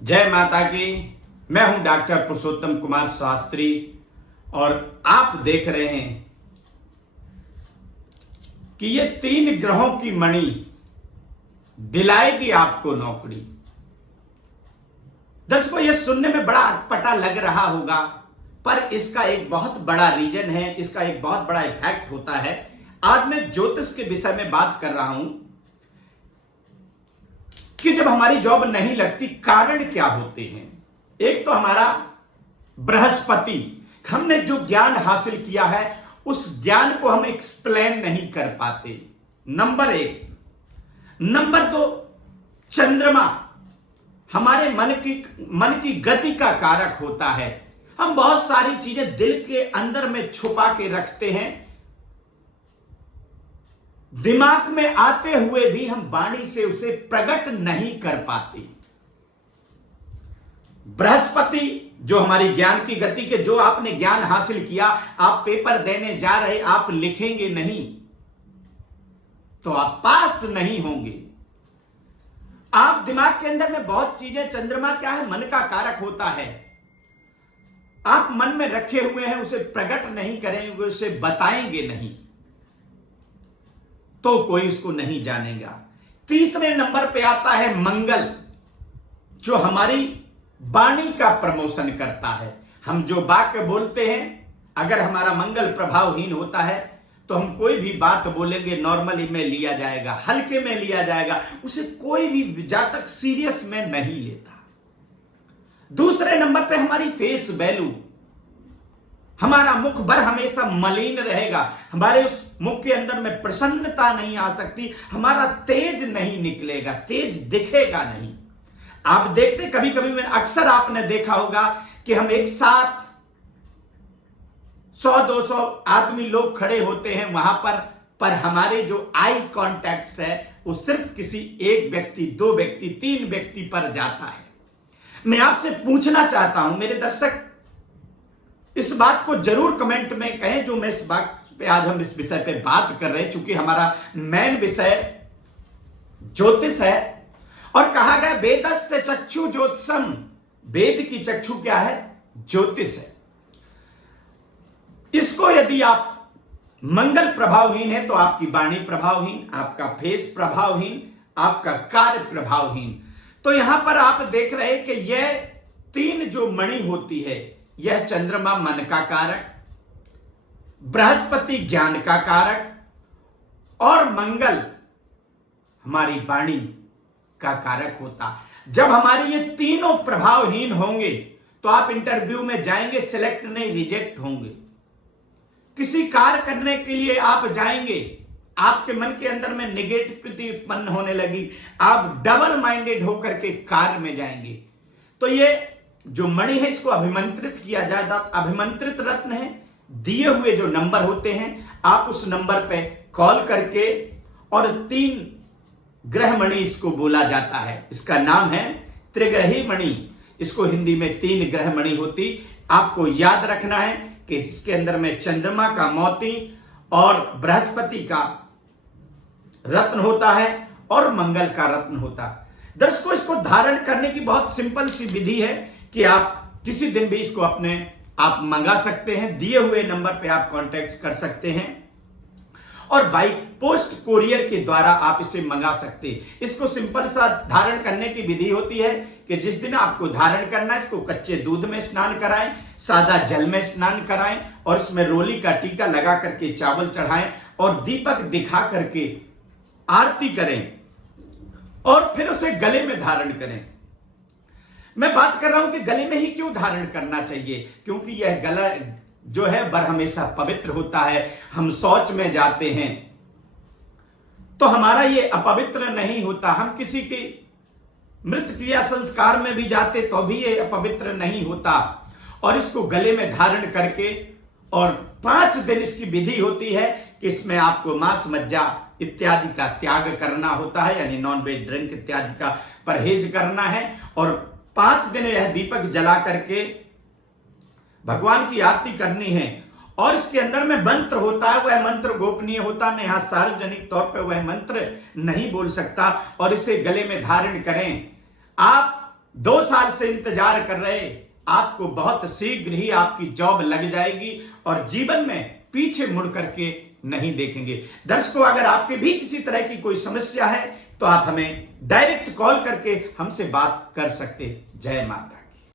जय माता की। मैं हूं डॉक्टर पुरुषोत्तम कुमार शास्त्री और आप देख रहे हैं कि ये 3 ग्रहों की मणि दिलाएगी आपको नौकरी। दर्शकों, ये सुनने में बड़ा अटपटा लग रहा होगा, पर इसका एक बहुत बड़ा रीजन है, इसका एक बहुत बड़ा इफेक्ट होता है। आज मैं ज्योतिष के विषय में बात कर रहा हूं कि जब हमारी जॉब नहीं लगती, कारण क्या होते हैं। एक तो हमारा बृहस्पति, हमने जो ज्ञान हासिल किया है उस ज्ञान को हम एक्सप्लेन नहीं कर पाते, नंबर 1। नंबर 2, चंद्रमा हमारे मन की गति का कारक होता है। हम बहुत सारी चीजें दिल के अंदर में छुपा के रखते हैं, दिमाग में आते हुए भी हम वाणी से उसे प्रकट नहीं कर पाते। बृहस्पति जो हमारी ज्ञान की गति के, जो आपने ज्ञान हासिल किया, आप पेपर देने जा रहे, आप लिखेंगे नहीं तो आप पास नहीं होंगे। आप दिमाग के अंदर में बहुत चीजें, चंद्रमा क्या है, मन का कारक होता है, आप मन में रखे हुए हैं, उसे प्रकट नहीं करेंगे, उसे बताएंगे नहीं तो कोई उसको नहीं जानेगा। तीसरे नंबर पे आता है मंगल, जो हमारी वाणी का प्रमोशन करता है। हम जो वाक्य बोलते हैं, अगर हमारा मंगल प्रभावहीन होता है तो हम कोई भी बात बोलेंगे नॉर्मली में लिया जाएगा, हल्के में लिया जाएगा, उसे कोई भी जातक सीरियस में नहीं लेता। दूसरे नंबर पे हमारी फेस वैल्यू, हमारा मुख भर हमेशा मलिन रहेगा, हमारे उस मुख के अंदर में प्रसन्नता नहीं आ सकती, हमारा तेज नहीं निकलेगा, तेज दिखेगा नहीं। आप देखते, कभी कभी में अक्सर आपने देखा होगा कि हम एक साथ 100-200 आदमी लोग खड़े होते हैं वहां पर हमारे जो आई कॉन्टैक्ट है वो सिर्फ किसी एक व्यक्ति, 2 व्यक्ति, 3 व्यक्ति पर जाता है। मैं आपसे पूछना चाहता हूं मेरे दर्शक, इस बात को जरूर कमेंट में कहें जो मैं इस बात पे, आज हम इस विषय पे बात कर रहे हैं, चूंकि हमारा मेन विषय ज्योतिष है और कहा गया वेदस्य चक्षु ज्योतिषम, वेद की चक्षु क्या है, ज्योतिष है। इसको यदि आप मंगल प्रभावहीन है तो आपकी वाणी प्रभावहीन, आपका फेस प्रभावहीन, आपका कार्य प्रभावहीन। तो यहां पर आप देख रहे हैं कि यह 3 जो मणि होती है, यह चंद्रमा मन का कारक, बृहस्पति ज्ञान का कारक और मंगल हमारी वाणी का कारक होता। जब हमारी ये तीनों प्रभावहीन होंगे तो आप इंटरव्यू में जाएंगे, सिलेक्ट नहीं, रिजेक्ट होंगे। किसी कार्य करने के लिए आप जाएंगे, आपके मन के अंदर में नेगेटिविटी उत्पन्न होने लगी, आप डबल माइंडेड होकर के कार्य में जाएंगे। तो ये जो मणि है इसको अभिमंत्रित किया जाता, अभिमंत्रित रत्न है। दिए हुए जो नंबर होते हैं आप उस नंबर पे कॉल करके, और 3 ग्रह मणि इसको बोला जाता है। इसका नाम है त्रिग्रही मणि। इसको हिंदी में 3 ग्रह मणि होती। आपको याद रखना है कि इसके अंदर में चंद्रमा का मोती और बृहस्पति का रत्न होता है और मंगल का रत्न होता है। दर्शकों, इसको धारण करने की बहुत सिंपल सी विधि है कि आप किसी दिन भी इसको अपने आप मंगा सकते हैं, दिए हुए नंबर पे आप कांटेक्ट कर सकते हैं और बाई पोस्ट कोरियर के द्वारा आप इसे मंगा सकते हैं। इसको सिंपल सा धारण करने की विधि होती है कि जिस दिन आपको धारण करना है, इसको कच्चे दूध में स्नान कराएं, सादा जल में स्नान कराएं और इसमें रोली का टीका लगा करके चावल चढ़ाएं और दीपक दिखा करके आरती करें और फिर उसे गले में धारण करें। मैं बात कर रहा हूं कि गले में ही क्यों धारण करना चाहिए, क्योंकि यह गला जो है बर हमेशा पवित्र होता है। हम शौच में जाते हैं तो हमारा ये अपवित्र नहीं होता, हम किसी की मृत क्रिया संस्कार में भी जाते तो भी ये अपवित्र नहीं होता। और इसको गले में धारण करके, और 5 दिन इसकी विधि होती है कि इसमें आपको मांस मज्जा इत्यादि का त्याग करना होता है, यानी नॉन वेज ड्रिंक इत्यादि का परहेज करना है। और 5 दिन यह दीपक जला करके भगवान की आरती करनी है। और इसके अंदर में मंत्र होता है, वह मंत्र गोपनीय होता है, मैं यहां सार्वजनिक तौर पर वह मंत्र नहीं बोल सकता। और इसे गले में धारण करें। आप 2 साल से इंतजार कर रहे, आपको बहुत शीघ्र ही आपकी जॉब लग जाएगी और जीवन में पीछे मुड़ करके नहीं देखेंगे। दर्शकों, अगर आपके भी किसी तरह की कोई समस्या है तो आप हमें डायरेक्ट कॉल करके हमसे बात कर सकते। जय माता।